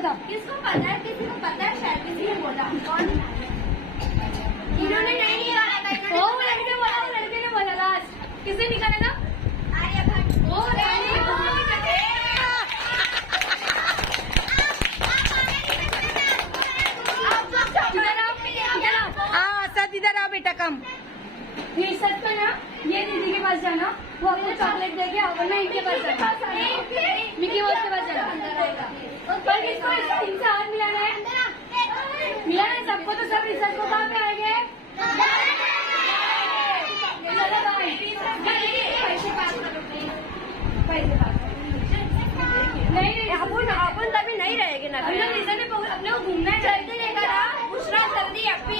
बताओ। किसको पता है, किसी को पता है, शायद किसी ने बोला। कौन? इन्होंने नहीं निकाला था, वो लड़के बोला, वो लड़के ने बोला लास्ट। किसने निकाला था? आर्यभट्ट। वो इधर आओ बेटा, कम। ये सच में ना, ये दीदी के पास जाना, वो आपको चॉकलेट देके आओ, वरना इनके पास जाना, मिकी माउस के पास जाना। पर इसको इनसे हाथ मिलाना है, मिलाना है सबको, तो सब रिसर्च को कहाँ पे आएंगे? चलो भाई, पैसे पास करो, पैसे पास। नहीं अपन तभी नहीं रहेंगे ना। हम लोग रिसर्च में अपने को घूमना है, जल्दी लेकर आ, बुशरा जल्दी अपनी।